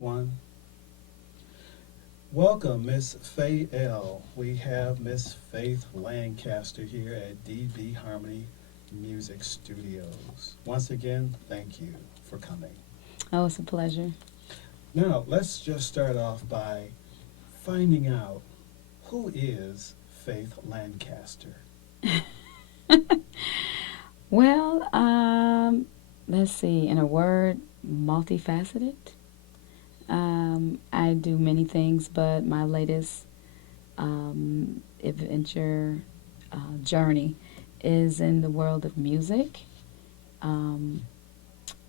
One. Welcome, Miss Faye L. We have Miss Faith Lancaster here at DB Harmony Music Studios. Once again, thank you for coming. Oh, it's a pleasure. Now, let's just start off by finding out who is Faith Lancaster. Well, let's see. In a word, multifaceted. I do many things, but my latest adventure journey is in the world of music. Um,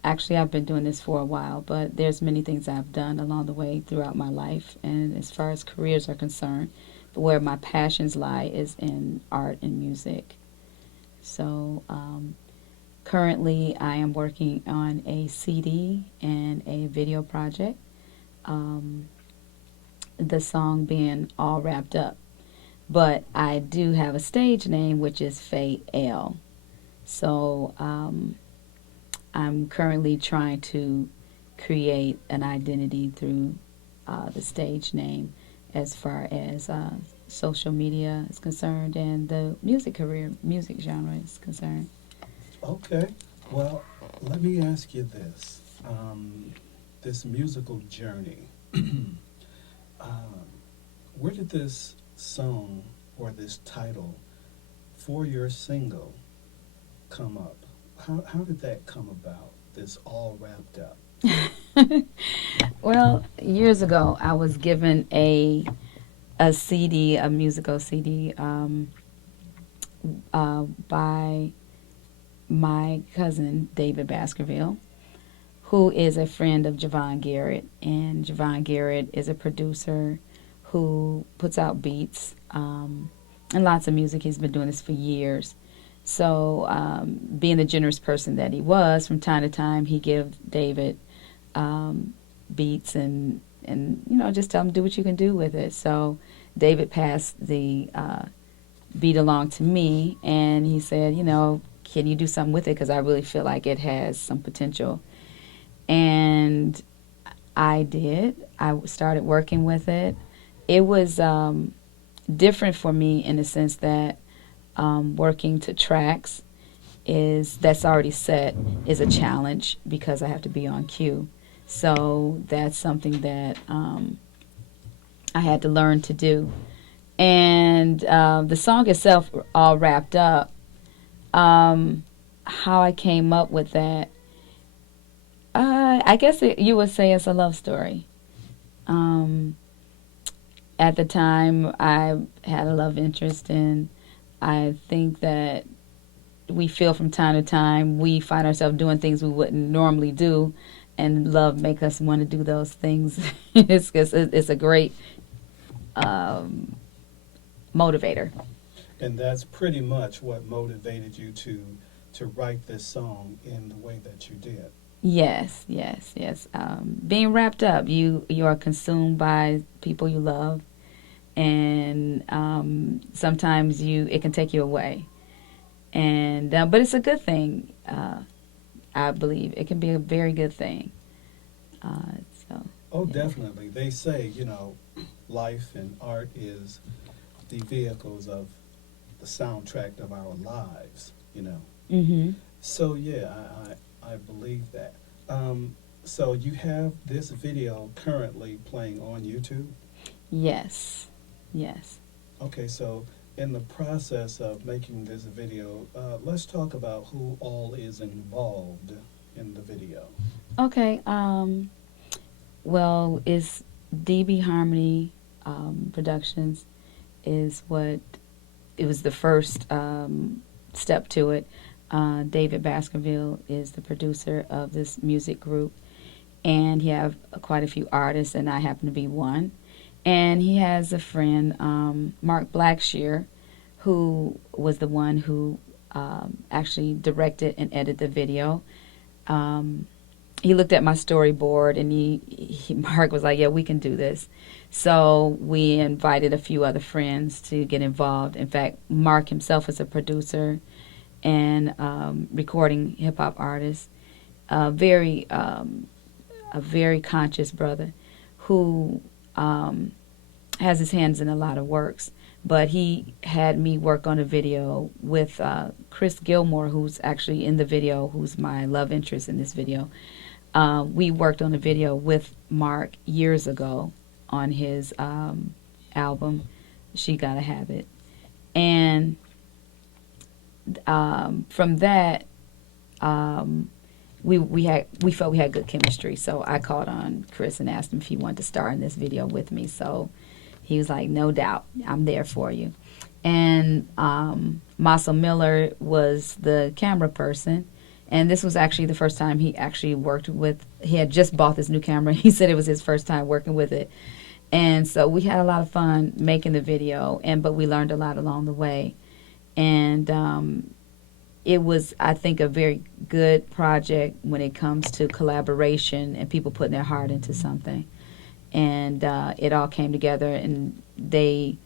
Actually, I've been doing this for a while, but there's many things I've done along the way throughout my life. And as far as careers are concerned, where my passions lie is in art and music. So currently, I am working on a CD and a video project. Um, the song being all wrapped up. But I do have a stage name, which is Faye El. So I'm currently trying to create an identity through the stage name as far as social media is concerned and the music career, music genre is concerned. Okay, well, let me ask you this. This musical journey, um, where did this song or this title for your single come up? How did that come about, this all wrapped up? Well, years ago, I was given a CD, a musical CD, by my cousin David Baskerville, who is a friend of Javon Garrett, and Javon Garrett is a producer who puts out beats and lots of music. He's been doing this for years. So, being the generous person that he was, from time to time, he give David beats and just tell him do what you can do with it. So, David passed the beat along to me, and he said, can you do something with it? Because I really feel like it has some potential. And I did. I started working with it. It was different for me in the sense that working to tracks that's already set is a challenge because I have to be on cue. So that's something that I had to learn to do. And the song itself, all wrapped up, how I came up with that, I guess you would say it's a love story. Um, at the time, I had a love interest, and I think that we feel from time to time we find ourselves doing things we wouldn't normally do, and love make us want to do those things. It's a great motivator. And that's pretty much what motivated you to write this song in the way that you did. Yes, yes, yes. Being wrapped up, you are consumed by people you love, and sometimes it can take you away. And but it's a good thing. I believe it can be a very good thing. So. Oh, Yeah. definitely. They say, life and art is the vehicles of the soundtrack of our lives. Mhm. So yeah, I believe that. So you have this video currently playing on YouTube? Yes. Yes. Okay, so in the process of making this video, let's talk about who all is involved in the video. Okay. Well, it's DB Harmony Productions is what it was the first step to it. David Baskerville is the producer of this music group, and he have quite a few artists, and I happen to be one. And he has a friend, Mark Blackshear, who was the one who actually directed and edited the video. Um, he looked at my storyboard, and Mark was like, "Yeah, we can do this." So we invited a few other friends to get involved. In fact, Mark himself is a producer and recording hip hop artist. A very conscious brother. who has his hands in a lot of works. But he had me work on a video with Chris Gilmore, who's actually in the video, who's my love interest in this video. We worked on a video with Mark years ago on his album, She Gotta Have It. And from that, we felt we had good chemistry. So I called on Chris and asked him if he wanted to star in this video with me. So he was like, no doubt, I'm there for you. And Maso Miller was the camera person. And this was actually the first time he actually worked with, he had just bought this new camera. He said it was his first time working with it. And so we had a lot of fun making the video, but we learned a lot along the way. And it was, I think, a very good project when it comes to collaboration and people putting their heart into something. And it all came together, and they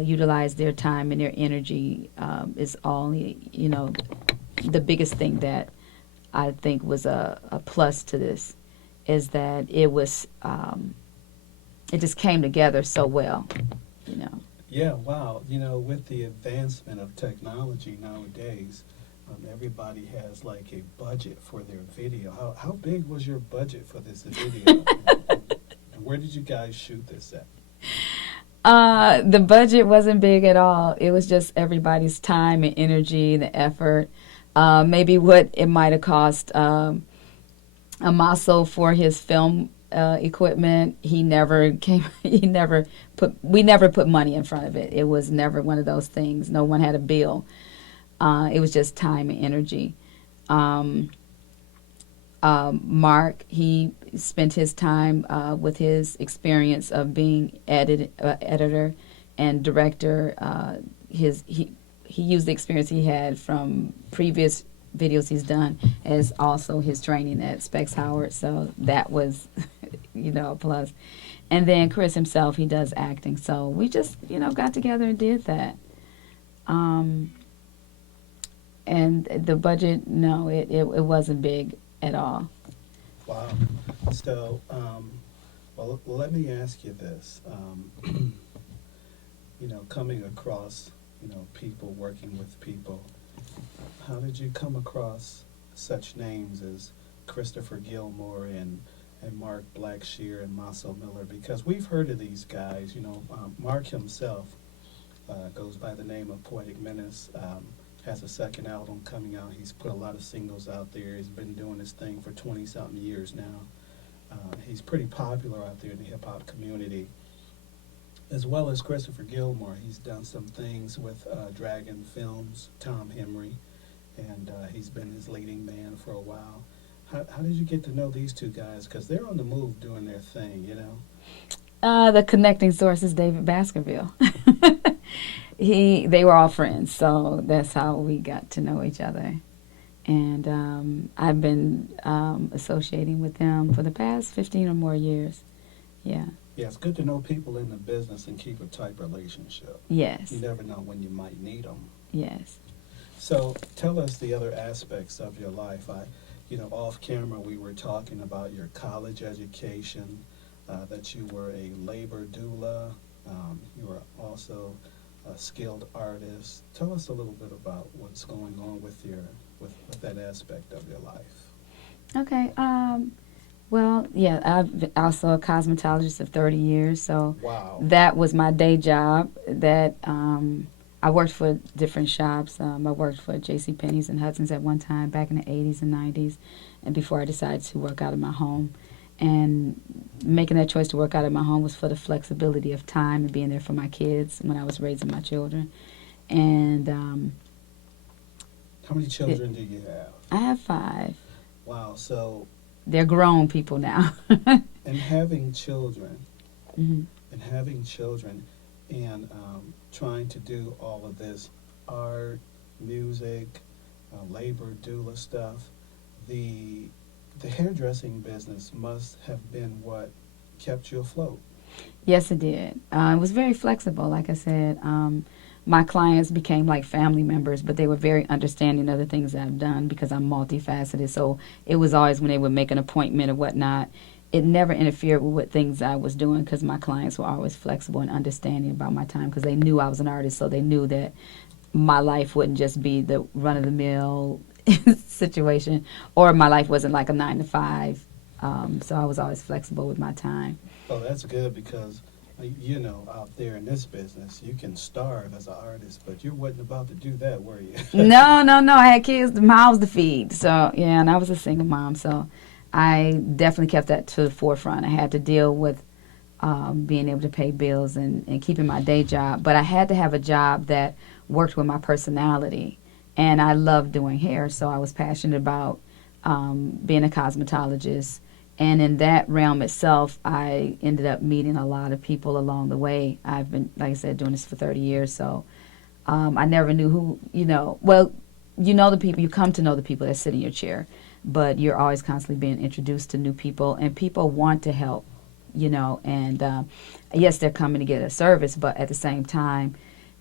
utilized their time and their energy is all, you know, the biggest thing that I think was a plus to this is that it was, it just came together so well, you know. Yeah, wow. You know, with the advancement of technology nowadays, everybody has like a budget for their video. How big was your budget for this video? And where did you guys shoot this at? The budget wasn't big at all. It was just everybody's time and energy, the effort. Maybe what it might have cost Amaso for his film equipment. We never put money in front of it. It was never one of those things. No one had a bill. It was just time and energy. Mark, he spent his time with his experience of being editor and director. He used the experience he had from previous videos he's done as also his training at Specs Howard. So that was, you know, a plus. And then Chris himself, he does acting. So we just, you know, got together and did that. And the budget, no, it wasn't big at all. Wow. So, well, let me ask you this. You know, coming across, you know, people working with people, how did you come across such names as Christopher Gilmore and Mark Blackshear and Maso Miller? Because we've heard of these guys. You know, Mark himself goes by the name of Poetic Menace. Has a second album coming out. He's put a lot of singles out there. He's been doing this thing for 20-something years now. He's pretty popular out there in the hip-hop community. As well as Christopher Gilmore. He's done some things with Dragon Films, Tom Henry, and he's been his leading man for a while. How did you get to know these two guys? Because they're on the move doing their thing, you know? The connecting source is David Baskerville. They were all friends, so that's how we got to know each other. And I've been associating with them for the past 15 or more years. Yeah. Yeah, it's good to know people in the business and keep a tight relationship. Yes. You never know when you might need them. Yes. So tell us the other aspects of your life. You know, off camera we were talking about your college education, that you were a labor doula. You were also a skilled artist. Tell us a little bit about what's going on with that aspect of your life. Okay. Well, yeah, I've also a cosmetologist of 30 years, so wow. That was my day job. That I worked for different shops. I worked for JCPenney's and Hudson's at one time back in the 80s and 90s, and before I decided to work out of my home. And making that choice to work out of my home was for the flexibility of time and being there for my kids when I was raising my children. And how many children do you have? I have 5. Wow, so they're grown people now. And having children, mm-hmm. and trying to do all of this art, music, labor, doula stuff, the hairdressing business must have been what kept you afloat. Yes, it did. It was very flexible, like I said. My clients became like family members, but they were very understanding of the things that I've done because I'm multifaceted. So it was always when they would make an appointment or whatnot, it never interfered with what things I was doing because my clients were always flexible and understanding about my time because they knew I was an artist, so they knew that my life wouldn't just be the run-of-the-mill situation, or my life wasn't like a 9 to 5. So I was always flexible with my time. Oh, that's good because, you know, out there in this business, you can starve as an artist, but you wasn't about to do that, were you? No, no, no. I had kids, mouths to feed. So, yeah, and I was a single mom. So I definitely kept that to the forefront. I had to deal with being able to pay bills and keeping my day job. But I had to have a job that worked with my personality. And I loved doing hair, so I was passionate about being a cosmetologist. And in that realm itself, I ended up meeting a lot of people along the way. I've been, like I said, doing this for 30 years, so I never knew who, well, you know the people, you come to know the people that sit in your chair, but you're always constantly being introduced to new people, and people want to help, and yes, they're coming to get a service, but at the same time,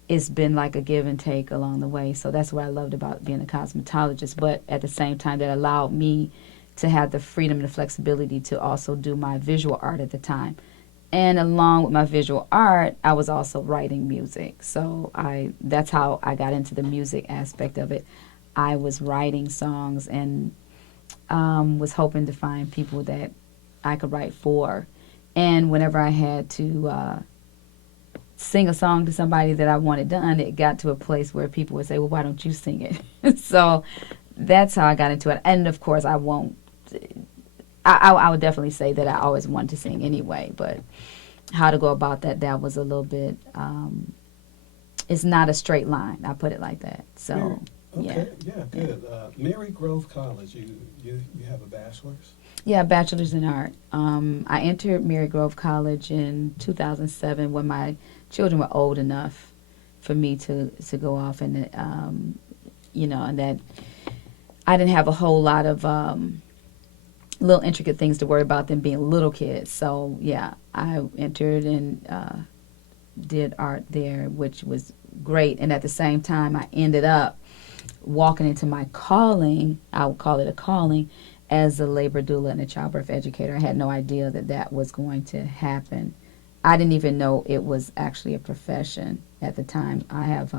it's been like a give and take along the way. So that's what I loved about being a cosmetologist, but at the same time, that allowed me to have the freedom and the flexibility to also do my visual art at the time. And along with my visual art, I was also writing music. So that's how I got into the music aspect of it. I was writing songs and was hoping to find people that I could write for. And whenever I had to sing a song to somebody that I wanted done, it got to a place where people would say, well, why don't you sing it? So that's how I got into it. And of course, I would definitely say that I always wanted to sing anyway, but how to go about that was a little bit, it's not a straight line, I put it like that. So, okay, yeah, good. Mary Grove College, you have a bachelor's? Yeah, bachelor's in art. I entered Mary Grove College in 2007 when my children were old enough for me to go off, and and that I didn't have a whole lot of little intricate things to worry about them being little kids. So yeah, I entered and did art there, which was great. And at the same time, I ended up walking into my calling. I would call it a calling as a labor doula and a childbirth educator. I had no idea that was going to happen. I didn't even know it was actually a profession at the time. I have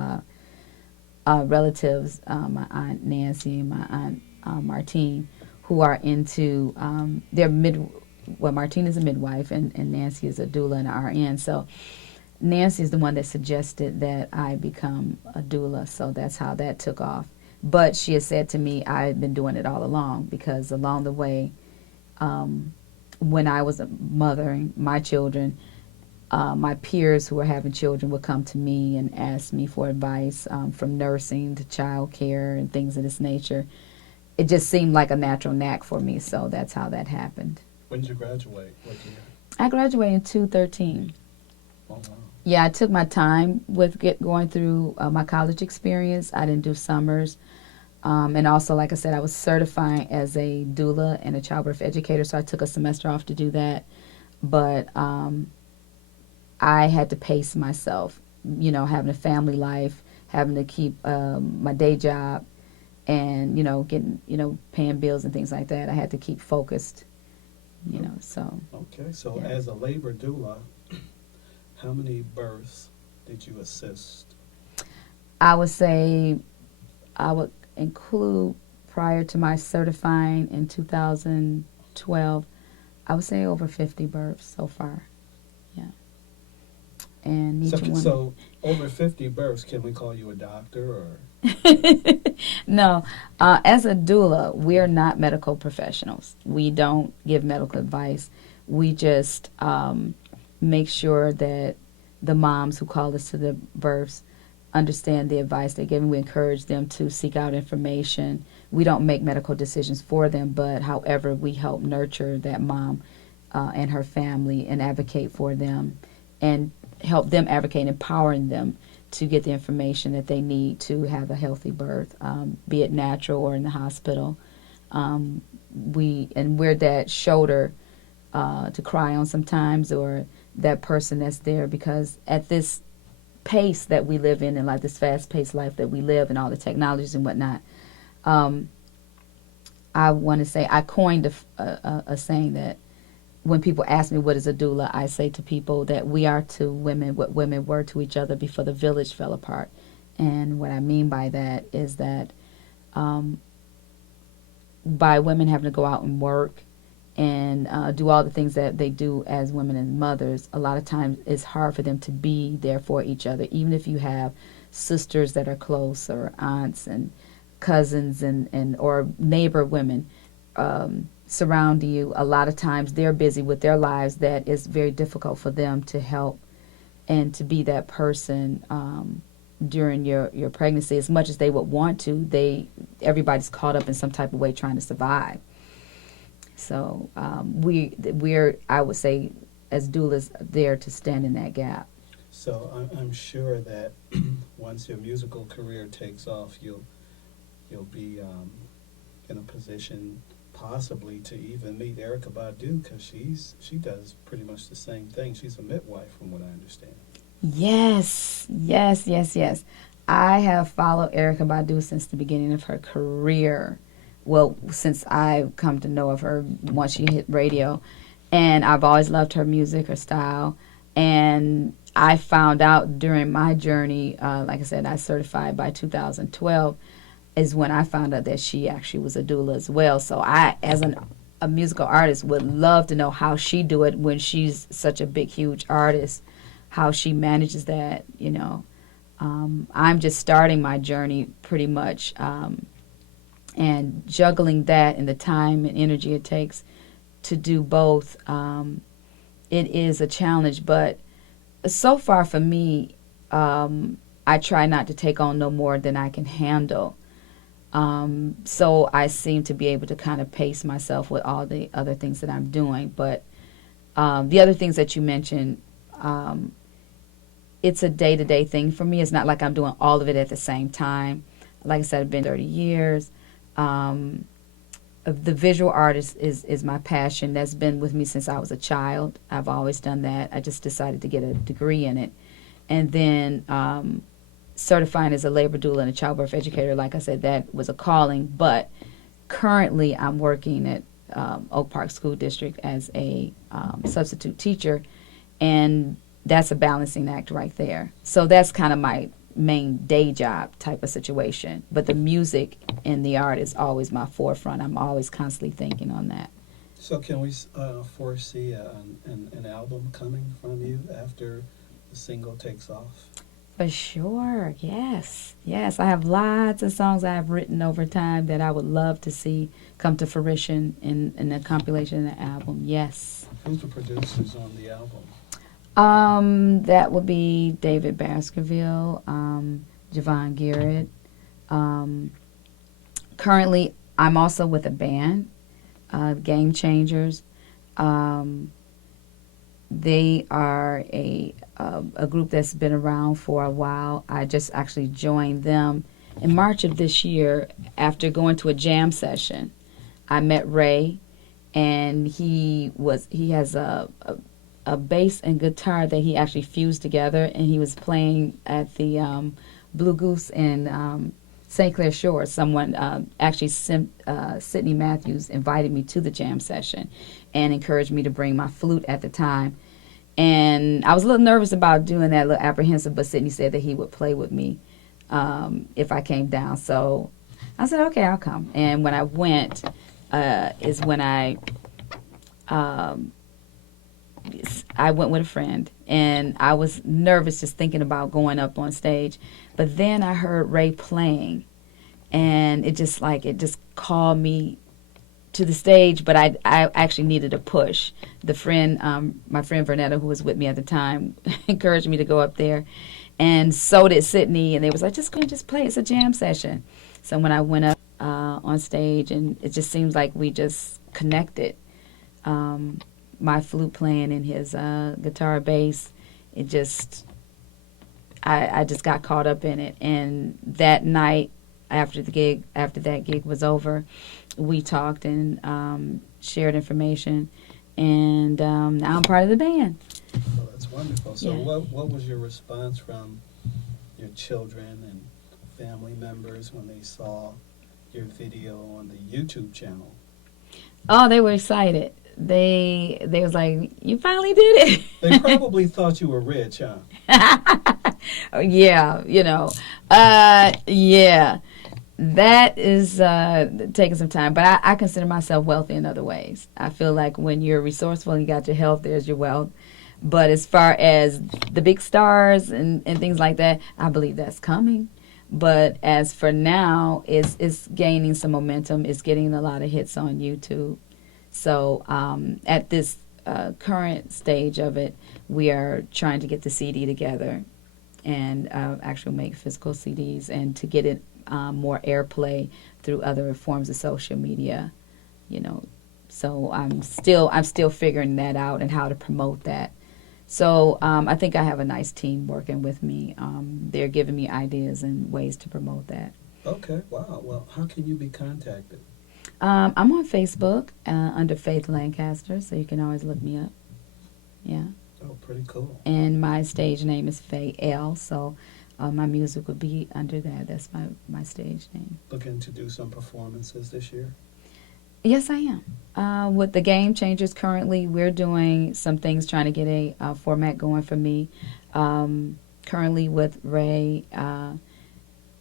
relatives, my Aunt Nancy and my Aunt Martine, who are into, Martine is a midwife and Nancy is a doula and an RN. So Nancy is the one that suggested that I become a doula, so that's how that took off. But she has said to me, I've been doing it all along, because along the way, when I was mothering my children, my peers who were having children would come to me and ask me for advice, from nursing to child care and things of this nature. It just seemed like a natural knack for me, so that's how that happened. When did you graduate? What year? I graduated in 2013. Oh, wow. Yeah, I took my time with going through my college experience. I didn't do summers. And also, like I said, I was certifying as a doula and a childbirth educator, so I took a semester off to do that. But I had to pace myself, having a family life, having to keep my day job, and, getting, paying bills and things like that. I had to keep focused, so. Okay, so yeah. As a labor doula, how many births did you assist? I would say I would include, prior to my certifying in 2012, I would say over 50 births so far. Yeah. And each one. So over 50 births, can we call you a doctor or? No. As a doula, we are not medical professionals. We don't give medical advice. We just make sure that the moms who call us to the births understand the advice they're giving. We encourage them to seek out information. We don't make medical decisions for them, but however, we help nurture that mom and her family and advocate for them and help them advocate, empowering them to get the information that they need to have a healthy birth, be it natural or in the hospital. We're that shoulder to cry on sometimes, or that person that's there, because at this pace that we live in, and like this fast-paced life that we live, and all the technologies and whatnot, I want to say I coined a saying that when people ask me what is a doula, I say to people that we are to women what women were to each other before the village fell apart. And what I mean by that is that um, by women having to go out and work and do all the things that they do as women and mothers, a lot of times it's hard for them to be there for each other, even if you have sisters that are close or aunts and cousins and or neighbor women surrounding you. A lot of times they're busy with their lives that it's very difficult for them to help and to be that person during your pregnancy. As much as they would want to, everybody's caught up in some type of way trying to survive. So we're, I would say, as doulas, there to stand in that gap. So I'm sure that once your musical career takes off, you'll be in a position possibly to even meet Erykah Badu, because she does pretty much the same thing. She's a midwife, from what I understand. Yes, yes, yes, yes. I have followed Erykah Badu since the beginning of her career. Well, since I've come to know of her once she hit radio. And I've always loved her music, her style. And I found out during my journey, like I said, I certified by 2012, is when I found out that she actually was a doula as well. So I, as a musical artist, would love to know how she do it when she's such a big, huge artist, how she manages that, you know. I'm just starting my journey pretty much. And juggling that and the time and energy it takes to do both, it is a challenge. But so far for me, I try not to take on no more than I can handle. So I seem to be able to kind of pace myself with all the other things that I'm doing. But the other things that you mentioned, it's a day-to-day thing for me. It's not like I'm doing all of it at the same time. Like I said, I've been 30 years. The visual artist is my passion. That's been with me since I was a child. I've always done that. I just decided to get a degree in it. And then certifying as a labor doula and a childbirth educator, like I said, that was a calling. But currently I'm working at Oak Park School District as a substitute teacher, and that's a balancing act right there. So that's kind of my main day job type of situation. But the music and the art is always my forefront. I'm always constantly thinking on that. So can we foresee an album coming from you after the single takes off? For sure, yes. Yes, I have lots of songs I have written over time that I would love to see come to fruition in the compilation and the album, yes. Who's the producers on the album? That would be David Baskerville, Javon Garrett. Currently, I'm also with a band, Game Changers. They are a group that's been around for a while. I just actually joined them in March of this year after going to a jam session. I met Ray, and he has a bass and guitar that he actually fused together, and he was playing at the Blue Goose in St. Clair Shores. Someone, actually Sydney Matthews, invited me to the jam session and encouraged me to bring my flute at the time. And I was a little nervous about doing that, a little apprehensive, but Sydney said that he would play with me if I came down. So I said, okay, I'll come. And when I went is when I went with a friend, and I was nervous just thinking about going up on stage. But then I heard Ray playing, and it just called me to the stage, but I actually needed a push. The friend, my friend Vernetta, who was with me at the time, encouraged me to go up there, and so did Sydney, and they was like, just go and just play, it's a jam session. So when I went up on stage, and it just seems like we just connected. My flute playing and his guitar bass, it just, I just got caught up in it. And that night, after that gig was over, we talked and shared information, and now I'm part of the band. Well, that's wonderful. So Yeah. what was your response from your children and family members when they saw your video on the YouTube channel? Oh, they were excited. they was like, "You finally did They probably thought you were rich, huh? it." Yeah, yeah. That is taking some time, but I consider myself wealthy in other ways. I feel like when you're resourceful and you got your health, there's your wealth. But as far as the big stars and things like that, I believe that's coming. But as for now, it's gaining some momentum. It's getting a lot of hits on YouTube. So at this current stage of it, we are trying to get the CD together and actually make physical CDs and to get it more airplay through other forms of social media, you know. So I'm still figuring that out and how to promote that. So I think I have a nice team working with me. They're giving me ideas and ways to promote that. Okay, wow. Well, how can you be contacted? I'm on Facebook under Faith Lancaster, so you can always look me up. Yeah. Oh, pretty cool. And my stage name is Faye El, so my music would be under that. That's my stage name. Looking to do some performances this year? Yes, I am. With the Game Changers currently, we're doing some things trying to get a format going for me. Currently with Ray,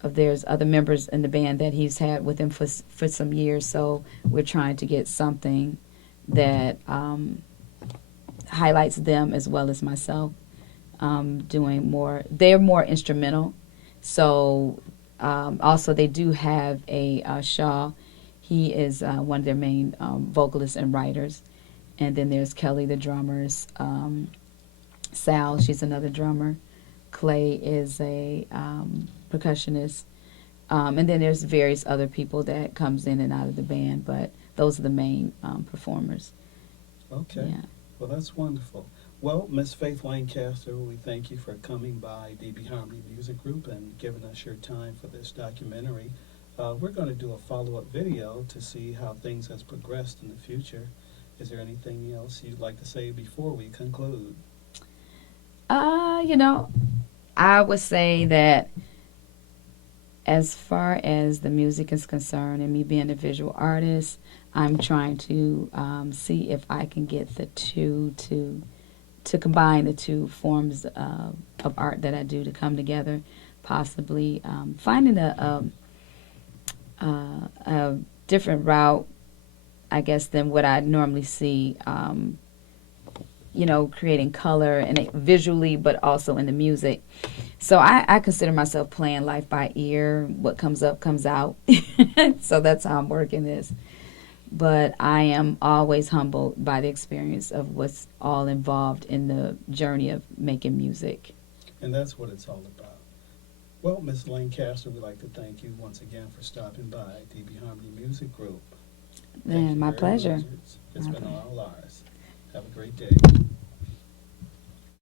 there's other members in the band that he's had with him for some years, so we're trying to get something that highlights them as well as myself. Doing more, they're more instrumental. So also they do have a Shaw. He is one of their main vocalists and writers. And then there's Kelly, the drummers. Sal, she's another drummer. Clay is a percussionist. And then there's various other people that comes in and out of the band, but those are the main performers. Okay. Yeah. Well, that's wonderful. Well, Miss Faith Lancaster, we thank you for coming by DB Harmony Music Group and giving us your time for this documentary. We're going to do a follow-up video to see how things has progressed in the future. Is there anything else you'd like to say before we conclude? I would say that as far as the music is concerned and me being a visual artist, I'm trying to see if I can get the two to combine the two forms of art that I do to come together, possibly finding a different route, I guess, than what I normally see, creating color and visually, but also in the music. So I consider myself playing life by ear. What comes up, comes out. So that's how I'm working this. But I am always humbled by the experience of what's all involved in the journey of making music. And that's what it's all about. Well, Ms. Lancaster, we'd like to thank you once again for stopping by DB Harmony Music Group. Man, my pleasure. It's been all ours. Have a great day.